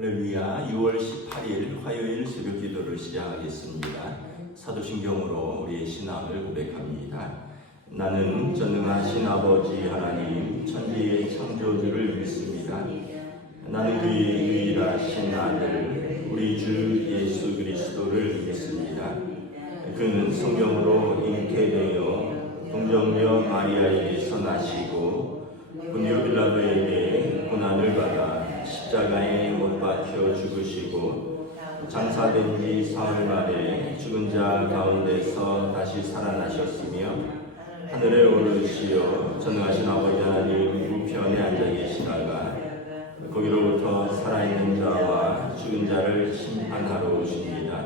할렐루야. 6월 18일 화요일 새벽 기도를 시작하겠습니다. 사도신경으로 우리의 신앙을 고백합니다. 나는 전능하신 아버지 하나님 천지의 창조주를 믿습니다. 나는 그의 유일하신 아들 우리 주 예수 그리스도를 믿습니다. 그는 성령으로 잉태되어 동정녀 마리아에게서 나시고 본디오 빌라도에게 고난을 받아 십자가에 못 박혀 죽으시고 장사된 지 사흘 만에 죽은 자 가운데서 다시 살아나셨으며 하늘에 오르시어 전능하신 아버지 하나님 우편에 앉아 계시다가 거기로부터 살아있는 자와 죽은 자를 심판하러 오십니다.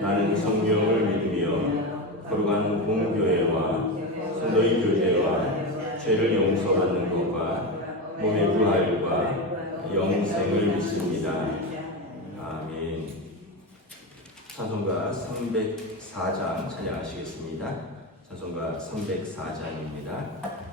나는 성령을 믿으며 거룩한 공교회와 성도의 교제와 죄를 용서받는 것과 몸의 부활과 영생을 믿습니다. 아멘. 찬송가 304장 찬양하시겠습니다. 찬송가 304장입니다.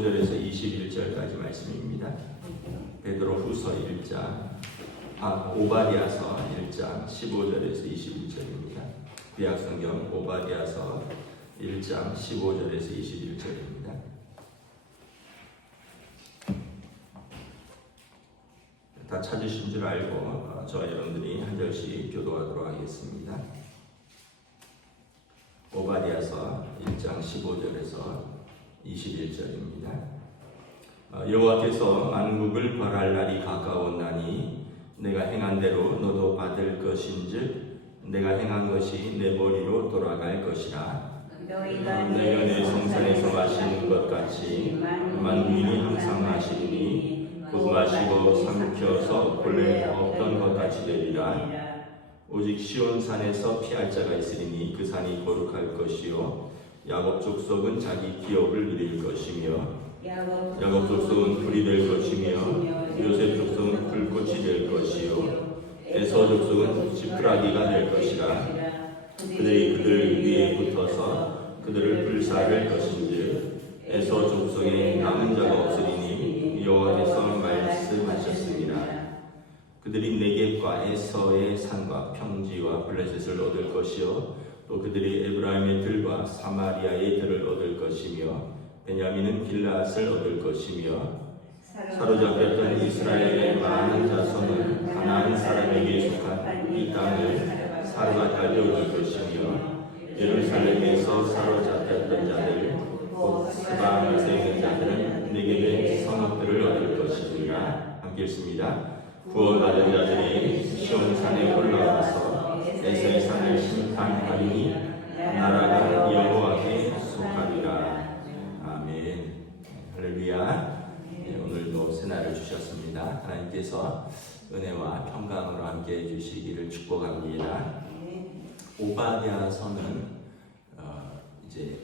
15절에서 21절까지 말씀입니다. 베드로 후서 1장, 오바댜서 1장 15절에서 21절입니다. 구약성경 오바댜서 1장 15절에서 21절입니다. 다 찾으신 줄 알고 저와 여러분들이 한 절씩 교도하도록 하겠습니다. 오바댜서 1장 15절에서 21절입니다. 여호와께서 만국을 벌할 날이 가까웠나니 내가 행한 대로 너도 받을 것인즉 내가 행한 것이 내 머리로 돌아갈 것이라. 너희가 내 성산에서 마시는 것 같이 만민이 항상 마시리니 곧 마시고 삼켜서 본래 없던 것 같이 되리라. 오직 시온산에서 피할 자가 있으리니 그 산이 거룩할 것이요 야곱 족속은 자기 기업을 누릴 것이며 야곱 족속은 불이 될 것이며 요셉 족속은 불꽃이 될 것이요 에서 족속은 지푸라기가 될 것이라. 그들이 그들 위에 붙어서 그들을 불사를 것인즉 에서 족속에 남은 자가 없으리니 여호와께서 말씀하셨습니다. 그들이 네겝과 에서의 산과 평지와 블레셋을 얻을 것이요 또 그들이 에브라임의 들과 사마리아의 들을 얻을 것이며 베냐민은 길라앗을 얻을 것이며 사로잡혔던 이스라엘의 많은 자손은 가나안 사람에게 속한 이 땅을 사르밧까지 얻을 것이며 예루살렘에서 사로잡혔던 자들 곧 스바에서 있는 자들은 네겝의 성읍들을 얻을 것이니라. 함께 읽습니다. 구원받은 자들이 시온산에 올라와서 에서의 산을 심판하리니 나라가 여호와께 속하리라. 아멘. 할렐루야. 오늘도 새날을 주셨습니다. 하나님께서 은혜와 평강으로 함께 해주시기를 축복합니다. 오바댜서는 이제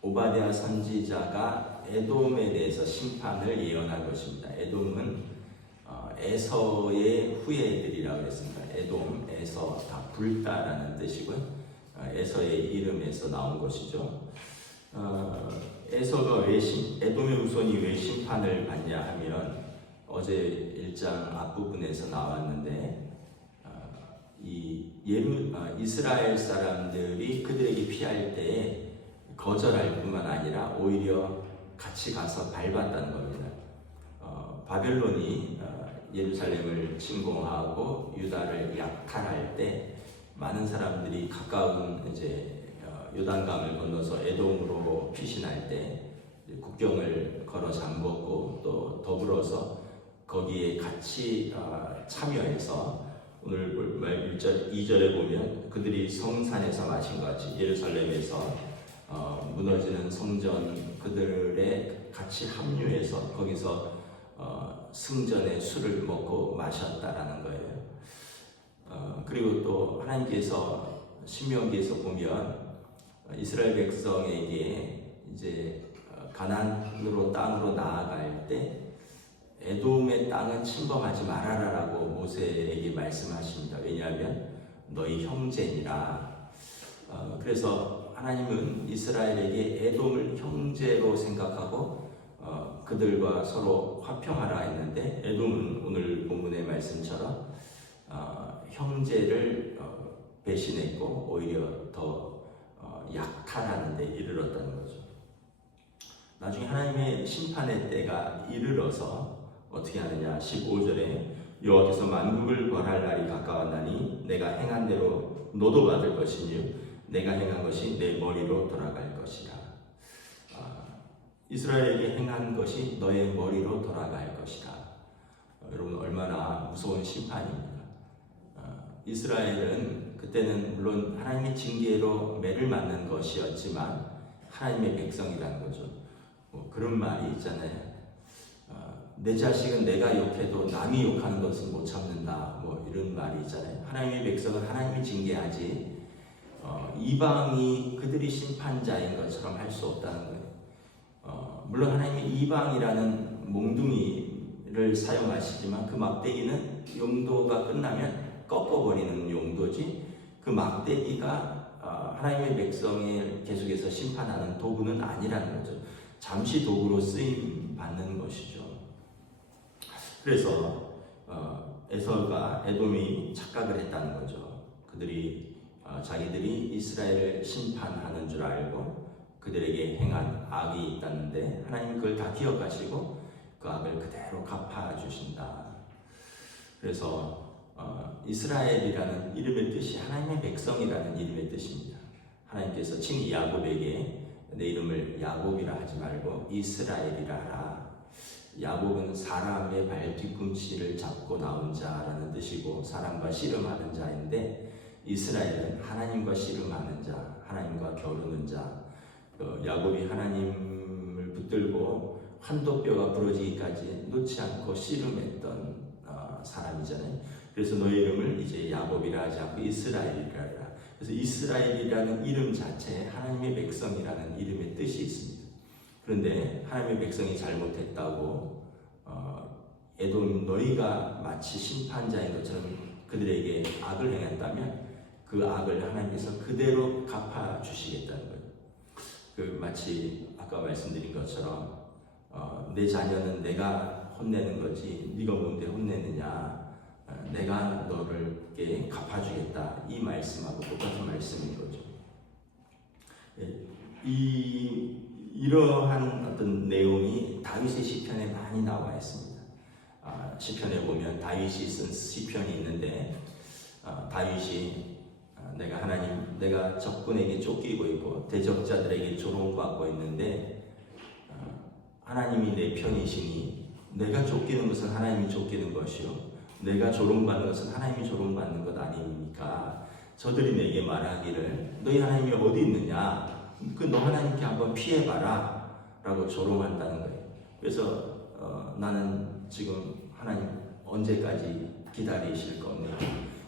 오바댜 선지자가 에돔에 대해서 심판을 예언할 것입니다. 에돔은 에서의 후예들이라고 했습니다. 에돔, 에서 다 불다라는 뜻이고요. 에서의 이름에서 나온 것이죠. 에서가 에돔의 후손이 왜 심판을 받냐 하면 어제 1장 앞부분에서 나왔는데 이스라엘 사람들이 그들에게 피할 때에 거절할 뿐만 아니라 오히려 같이 가서 밟았다는 겁니다. 바벨론이 예루살렘을 침공하고 유다를 약탈할 때 많은 사람들이 가까운 이제 요단강을 건너서 에돔으로 피신할 때 국경을 걸어 잠궜고 또 더불어서 거기에 같이 참여해서 오늘 말 1절, 2절에 보면 그들이 성산에서 마신 것 같이 예루살렘에서 무너지는 성전 그들에 같이 합류해서 거기서 승전의 술을 먹고 마셨다라는 거예요. 그리고 또 하나님께서 신명기에서 보면 이스라엘 백성에게 이제 가나안으로 땅으로 나아갈 때 에돔의 땅은 침범하지 말아라라고 모세에게 말씀하십니다. 왜냐하면 너희 형제니라. 그래서 하나님은 이스라엘에게 에돔을 형제로 생각하고 그들과 서로 화평하라 했는데 에돔은 오늘 본문의 말씀처럼 형제를 배신했고 오히려 더 약탈하는 데 이르렀다는 거죠. 나중에 하나님의 심판의 때가 이르러서 어떻게 하느냐. 15절에 여호와께서 만국을 벌할 날이 가까웠나니 내가 행한 대로 너도 받을 것이니 내가 행한 것이 내 머리로 돌아갈 것이라. 이스라엘에게 행한 것이 너의 머리로 돌아갈 것이다. 여러분 얼마나 무서운 심판입니다. 이스라엘은 그때는 물론 하나님의 징계로 매를 맞는 것이었지만 하나님의 백성이라는 거죠. 그런 말이 있잖아요. 내 자식은 내가 욕해도 남이 욕하는 것은 못 참는다. 이런 말이 있잖아요. 하나님의 백성은 하나님이 징계하지 이방이 그들이 심판자인 것처럼 할 수 없다는 거예요. 물론 하나님이 이방이라는 몽둥이를 사용하시지만 그 막대기는 용도가 끝나면 꺾어버리는 용도지 그 막대기가 하나님의 백성을 계속해서 심판하는 도구는 아니라는 거죠. 잠시 도구로 쓰임 받는 것이죠. 그래서 에서가 에돔이 착각을 했다는 거죠. 그들이 자기들이 이스라엘을 심판하는 줄 알고 그들에게 행한 악이 있다는데 하나님은 그걸 다 기억하시고 그 악을 그대로 갚아주신다. 그래서 이스라엘이라는 이름의 뜻이 하나님의 백성이라는 이름의 뜻입니다. 하나님께서 친히 야곱에게 내 이름을 야곱이라 하지 말고 이스라엘이라 하라. 야곱은 사람의 발 뒤꿈치를 잡고 나온 자라는 뜻이고 사람과 씨름하는 자인데 이스라엘은 하나님과 씨름하는 자, 하나님과 겨루는 자. 야곱이 하나님을 붙들고 환도뼈가 부러지기까지 놓지 않고 씨름했던 사람이잖아요. 그래서 너의 이름을 이제 야곱이라 하지 않고 이스라엘이라 하라. 그래서 이스라엘이라는 이름 자체에 하나님의 백성이라는 이름의 뜻이 있습니다. 그런데 하나님의 백성이 잘못했다고 에돔 너희가 마치 심판자인 것처럼 그들에게 악을 행했다면 그 악을 하나님께서 그대로 갚아주시겠다는 거예요. 마치 아까 말씀드린 것처럼 내 자녀는 내가 혼내는 거지 네가 뭔데 혼내느냐, 내가 너를 갚아주겠다, 이 말씀하고 똑같은 말씀인 거죠. 이러한 어떤 내용이 다윗의 시편에 많이 나와 있습니다. 시편에 보면 다윗이 쓴 시편이 있는데 다윗이 내가 적군에게 쫓기고 있고 대적자들에게 조롱받고 있는데 하나님이 내 편이시니 내가 쫓기는 것은 하나님이 쫓기는 것이요 내가 조롱받는 것은 하나님이 조롱받는 것 아닙니까? 저들이 내게 말하기를 너희 하나님이 어디 있느냐? 너 하나님께 한번 피해봐라 라고 조롱한다는 거예요. 그래서 나는 지금 하나님 언제까지 기다리실 겁니까?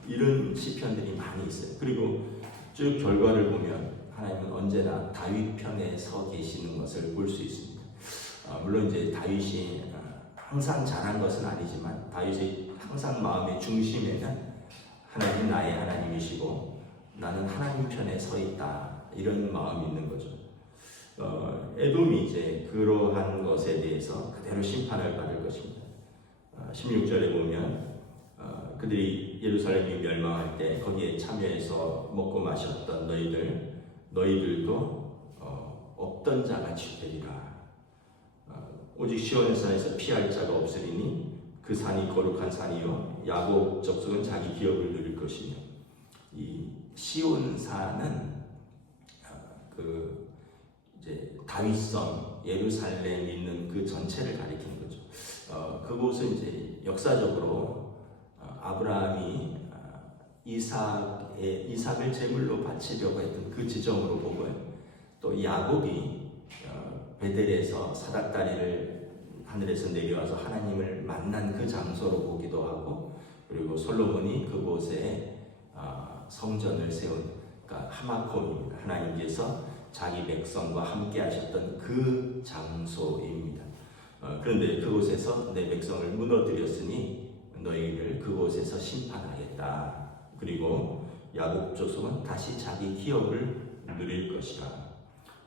이런 시편들이 많이 있어요. 그리고 쭉 결과를 보면 하나님은 언제나 다윗 편에 서 계시는 것을 볼 수 있습니다. 물론 이제 다윗이 항상 잘한 것은 아니지만 다윗의 항상 마음의 중심에는 하나님 나의 하나님이시고 나는 하나님 편에 서 있다, 이런 마음이 있는 거죠. 에돔이 이제 그러한 것에 대해서 그대로 심판을 받을 것입니다. 16절에 보면 그들이 예루살렘이 멸망할 때 거기에 참여해서 먹고 마셨던 너희들도 없던 자같이 되리라. 오직 시온의 산에서 피할 자가 없으리니 그 산이 거룩한 산이요 야곱 족속은 자기 기업을 누릴 것이며. 이 시온 산은 이제 다윗성 예루살렘이 있는 그 전체를 가리키는 거죠. 그곳은 이제 역사적으로 아브라함이 이삭을 제물로 바치려고 했던 그 지점으로 보고요. 또 야곱이 베델에서 사닥다리를 하늘에서 내려와서 하나님을 만난 그 장소로 보기도 하고, 그리고 솔로몬이 그곳에 성전을 세운, 그러니까 하마콤입니다. 하나님께서 자기 백성과 함께 하셨던 그 장소입니다. 그런데 그곳에서 내 백성을 무너뜨렸으니 너희를 그곳에서 심판하겠다. 그리고 야곱 족속은 다시 자기 기업을 누릴 것이라.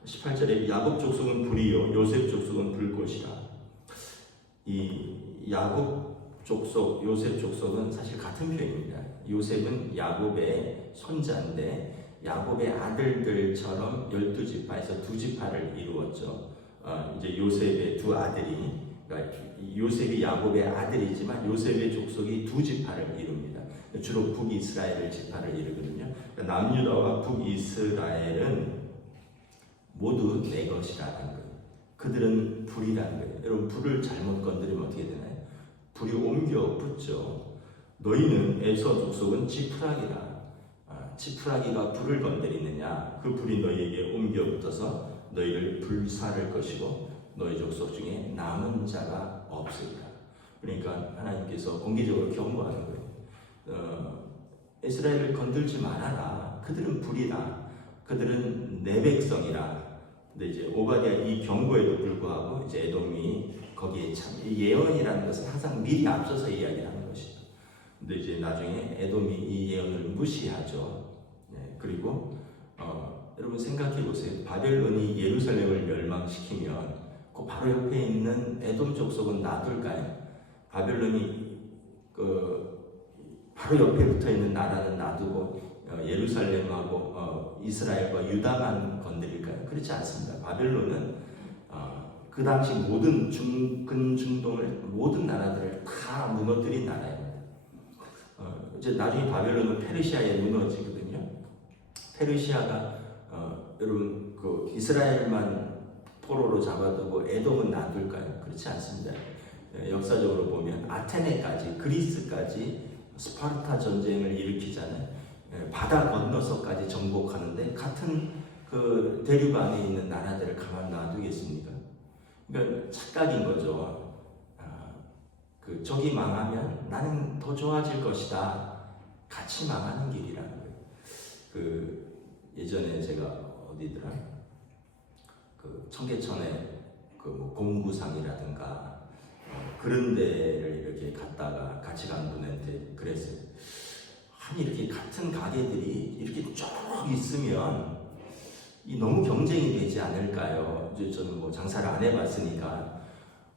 18절에 야곱 족속은 불이요 요셉 족속은 불꽃이라. 이 야곱 족속, 요셉 족속은 사실 같은 표현입니다. 요셉은 야곱의 손자인데 야곱의 아들들처럼 12지파에서 2지파를 이루었죠. 이제 요셉의 두 아들이, 그러니까 요셉이 야곱의 아들이지만 요셉의 족속이 2지파를 이룹니다. 주로 북이스라엘 지파를 이루거든요. 그러니까 남유다와 북이스라엘은 모두 내 것이라는 거예요. 그들은 불이라는 거예요. 여러분, 불을 잘못 건드리면 어떻게 되나요? 불이 옮겨 붙죠. 너희는 에서 족속은 지푸라기라. 지푸라기가 불을 건드리느냐? 그 불이 너희에게 옮겨 붙어서 너희를 불사를 것이고 너희 족속 중에 남은 자가 없으리라. 그러니까 하나님께서 공개적으로 경고하는 거예요. 이스라엘을 건들지 말아라. 그들은 불이라. 그들은 내 백성이라. 근데 이제 오바댜 이 경고에도 불구하고 이제 에돔이 거기에 참 예언이라는 것은 항상 미리 앞서서 이야기하는 것이죠. 근데 이제 나중에 에돔이 이 예언을 무시하죠. 네, 그리고 여러분 생각해 보세요. 바벨론이 예루살렘을 멸망시키면 그 바로 옆에 있는 에돔 족속은 놔둘까요? 바벨론이 바로 옆에 붙어 있는 나라는 놔두고 예루살렘하고 이스라엘과 유다만 건드릴까요? 그렇지 않습니다. 바벨론은 그 당시 모든 근중동을 모든 나라들을 다 무너뜨린 나라입니다. 이제 나중에 바벨론은 페르시아에 무너지거든요. 페르시아가 여러분 그 이스라엘만 포로로 잡아두고 에돔은 놔둘까요? 그렇지 않습니다. 역사적으로 보면 아테네까지 그리스까지 스파르타 전쟁을 일으키잖아요. 바다 건너서까지 정복하는데 같은 그 대륙 안에 있는 나라들을 가만 놔두겠습니까? 그러니까 착각인 거죠. 저기 망하면 나는 더 좋아질 것이다. 같이 망하는 길이라는 거예요. 예전에 제가 어디더라? 청계천에 뭐 공구상이라든가 그런 데를 이렇게 갔다가 같이 간 분한테 그랬어요. 아니 이렇게 같은 가게들이 이렇게 쭉 있으면 너무 경쟁이 되지 않을까요? 저는 뭐 장사를 안 해봤으니까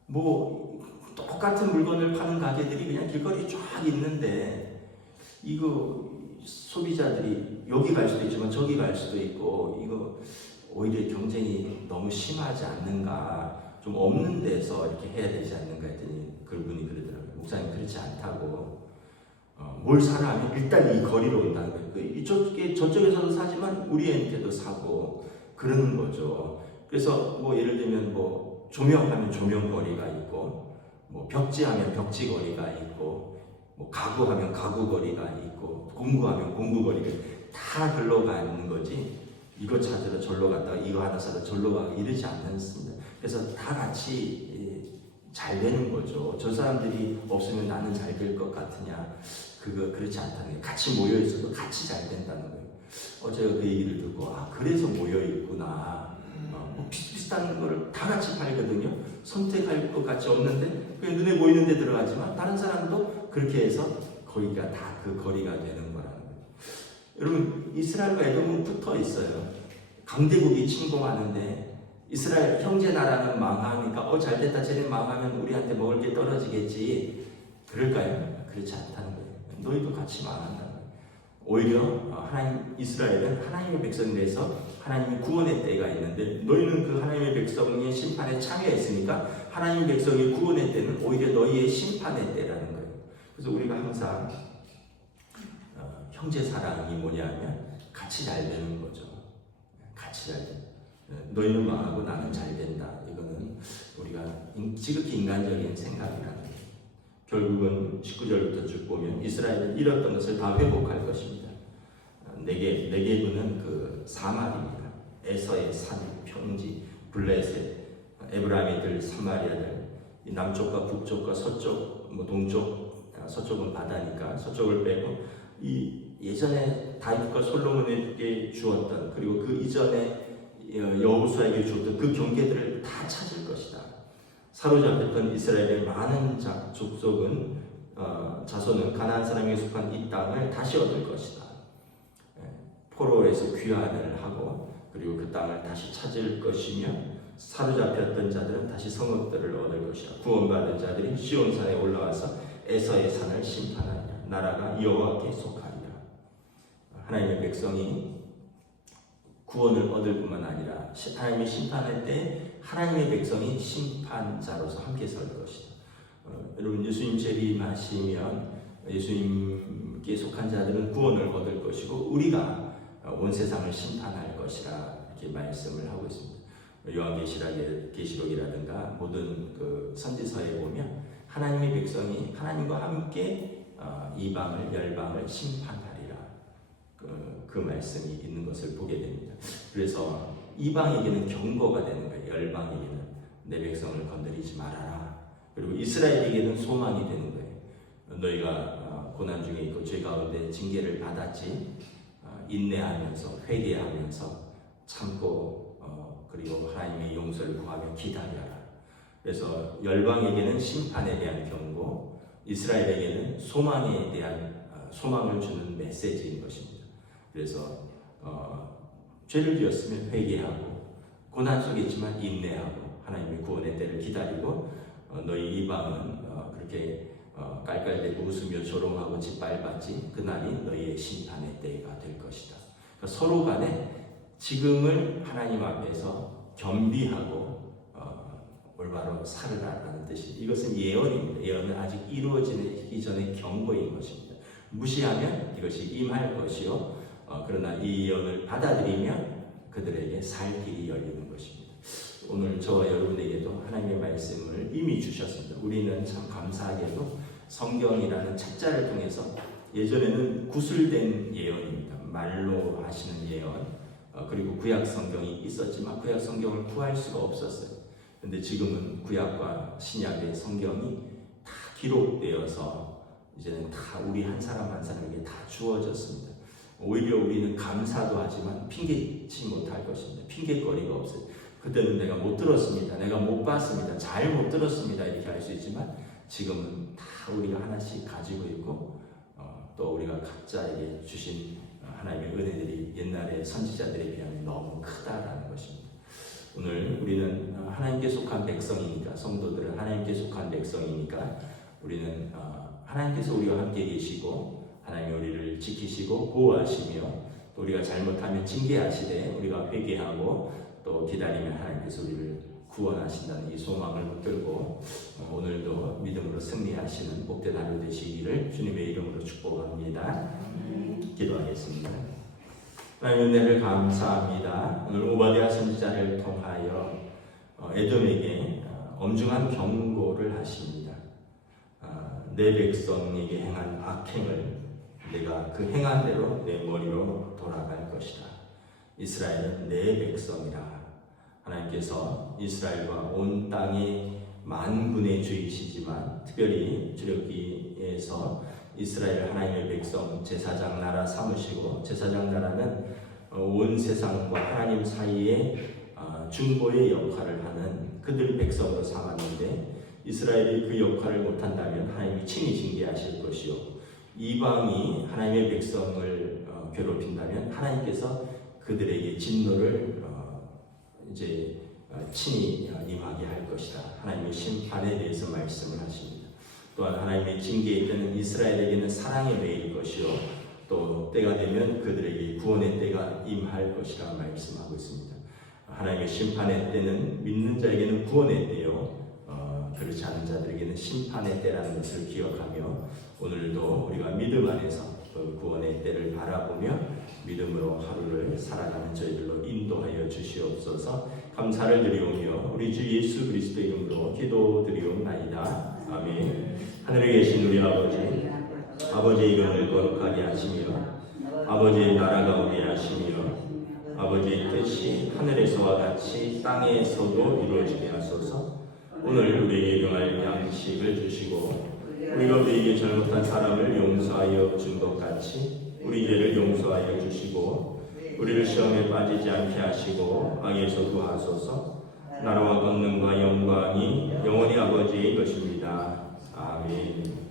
뭐 똑같은 물건을 파는 가게들이 그냥 길거리에 쫙 있는데 이거 소비자들이 여기 갈 수도 있지만 저기 갈 수도 있고 이거 오히려 경쟁이 너무 심하지 않는가, 좀 없는 데서 이렇게 해야 되지 않는가 했더니 그분이 그러더라고요. 목사님 그렇지 않다고. 뭘 사라 하면 일단 이 거리로 온다는 거예요. 저쪽에서도 사지만 우리한테도 사고 그러는 거죠. 그래서 뭐 예를 들면 뭐 조명하면 조명거리가 있고 뭐 벽지하면 벽지거리가 있고 뭐 가구하면 가구거리가 있고 공구하면 공구거리가 다 글로 가는 거지. 이거 찾으러 절로 갔다가 이거 하나 사러 절로 가고 이러지 않습니다. 그래서 다 같이 잘 되는 거죠. 저 사람들이 없으면 나는 잘 될 것 같으냐? 그렇지 않다는 거예요. 같이 모여 있어도 같이 잘 된다는 거예요. 제가 그 얘기를 듣고 그래서 모여 있구나. 뭐 비슷비슷한 거를 다 같이 팔거든요. 선택할 것 같이 없는데 그냥 눈에 보이는 데 들어가지만 다른 사람도 그렇게 해서 거기가 다 그 거리가 되는 거라는 거예요. 여러분 이스라엘과 에돔은 붙어 있어요. 강대국이 침공하는데 이스라엘 형제 나라는 망하니까 잘됐다 쟤네 망하면 우리한테 먹을 게 떨어지겠지. 그럴까요? 그렇지 않다는 거예요. 너희도 같이 망한다는 거예요. 오히려 이스라엘은 하나님의 백성이 돼서 하나님의 구원의 때가 있는데 너희는 그 하나님의 백성의 심판에 참여했으니까 하나님의 백성의 구원의 때는 오히려 너희의 심판의 때라는 거예요. 그래서 우리가 항상 형제 사랑이 뭐냐면 같이 잘 되는 거죠. 같이 잘 된다. 너희는 망하고 나는 잘 된다. 이거는 우리가 지극히 인간적인 생각이라는 거예요. 결국은 19절부터 쭉 보면 이스라엘은 잃었던 것을 다 회복할 것입니다. 네게브는 그 사마리입니다. 에서의 산, 평지, 블레셋, 에브라임이들, 사마리아들, 이 남쪽과 북쪽과 서쪽, 뭐 동쪽, 서쪽은 바다니까 서쪽을 빼고 이 예전에 다윗과 솔로몬에게 주었던 그리고 그 이전에 여호수아에게 주었던 그 경계들을 다 찾을 것이다. 사로잡혔던 이스라엘의 많은 족속은 자손은 가나안 사람에게 속한 이 땅을 다시 얻을 것이다. 포로에서 귀환을 하고 그리고 그 땅을 다시 찾을 것이며 사로잡혔던 자들은 다시 성읍들을 얻을 것이다. 구원받은 자들이 시온산에 올라와서 에서의 산을 심판하리라. 나라가 여호와께 속하리라. 하나님의 백성이 구원을 얻을 뿐만 아니라 하나님의 심판할 때 하나님의 백성이 심판자로서 함께 설 것이다. 여러분 예수님 재림하시면 예수님께 속한 자들은 구원을 얻을 것이고 우리가 온 세상을 심판할 것이라 이렇게 말씀을 하고 있습니다. 요한계시록이라든가 모든 그 선지서에 보면 하나님의 백성이 하나님과 함께 이방을 열방을 심판하리라. 그 말씀이 있는 것을 보게 됩니다. 그래서 이방에게는 경고가 되는 거예요. 열방에게는 내 백성을 건드리지 말아라. 그리고 이스라엘에게는 소망이 되는 거예요. 너희가 고난 중에 있고 죄 가운데 징계를 받았지. 인내하면서 회개하면서 참고 그리고 하나님의 용서를 구하며 기다려라. 그래서 열방에게는 심판에 대한 경고, 이스라엘에게는 소망에 대한 소망을 주는 메시지인 것입니다. 그래서 죄를 지었으면 회개하고 고난 속에 있지만 인내하고 하나님의 구원의 때를 기다리고 너희 이방은 그렇게 깔깔대고 웃으며 조롱하고 짓밟았지 그날이 너희의 심판의 때가 될 것이다. 그러니까 서로 간에 지금을 하나님 앞에서 겸비하고 올바로 살으라는 뜻이 이것은 예언입니다. 예언은 아직 이루어지기 전에 경고인 것입니다. 무시하면 이것이 임할 것이요 그러나 이 예언을 받아들이면 그들에게 살 길이 열리는 것입니다. 오늘 저와 여러분에게도 하나님의 말씀을 이미 주셨습니다. 우리는 참 감사하게도 성경이라는 책자를 통해서 예전에는 구술된 예언입니다. 말로 하시는 예언 그리고 구약 성경이 있었지만 구약 성경을 구할 수가 없었어요. 근데 지금은 구약과 신약의 성경이 다 기록되어서 이제는 다 우리 한 사람 한 사람에게 다 주어졌습니다. 오히려 우리는 감사도 하지만 핑계치 못할 것입니다. 핑계거리가 없어요. 그때는 내가 못 들었습니다. 내가 못 봤습니다. 잘 못 들었습니다. 이렇게 할 수 있지만 지금은 다 우리가 하나씩 가지고 있고 또 우리가 각자에게 주신 하나님의 은혜들이 옛날의 선지자들에 비하면 너무 크다라는 것입니다. 오늘 우리는 하나님께 속한 백성이니까 성도들은 하나님께 속한 백성이니까 우리는 하나님께서 우리와 함께 계시고 하나님이 우리를 지키시고 보호하시며 또 우리가 잘못하면 징계하시되 우리가 회개하고 또 기다리면 하나님께서 우리를 구원하신다는 이 소망을 붙들고 오늘도 믿음으로 승리하시는 복된 하루 되시기를 주님의 이름으로 축복합니다. 기도하겠습니다. 하나님의 은혜를 감사합니다. 오늘 오바댜 선지자를 통하여 에돔에게 엄중한 경고를 하십니다. 내 백성에게 행한 악행을 내가 그 행한 대로 내 머리로 돌아갈 것이다. 이스라엘은 내 백성이라. 하나님께서 이스라엘과 온 땅의 만군의 주이시지만 특별히 출애굽기에서 이스라엘 하나님의 백성 제사장 나라 삼으시고 제사장 나라는 온 세상과 하나님 사이에 중보의 역할을 하는 그들 백성으로 삼았는데 이스라엘이 그 역할을 못한다면 하나님이 친히 징계하실 것이요 이방이 하나님의 백성을 괴롭힌다면 하나님께서 그들에게 진노를 이제 친히 임하게 할 것이다. 하나님의 심판에 대해서 말씀을 하십니다. 또한 하나님의 징계의 때는 이스라엘에게는 사랑의 매일 것이요 또 때가 되면 그들에게 구원의 때가 임할 것이라 말씀하고 있습니다. 하나님의 심판의 때는 믿는 자에게는 구원의 때요 그렇지 않은 자들에게는 심판의 때라는 것을 기억하며 오늘도 우리가 믿음 안에서 그 구원의 때를 바라보며 믿음으로 하루를 살아가는 저희들로 인도하여 주시옵소서. 감사를 드리오며 우리 주 예수 그리스도 이름으로 기도드리옵나이다. 아멘. 하늘에 계신 우리 아버지, 아버지의 이름을 거룩하게 하시며 아버지의 나라가 오게 하시며 아버지의 뜻이 하늘에서와 같이 땅에서도 이루어지게 하소서. 오늘 우리에게 일용할 양식을 주시고 우리가 우리에게 잘못한 사람을 용서하여 준 것 같이 우리 죄를 용서하여 주시고 우리를 시험에 빠지지 않게 하시고 악에서 구하소서. 나라와 권능과 영광이 영원히 아버지의 것입니다. 아멘.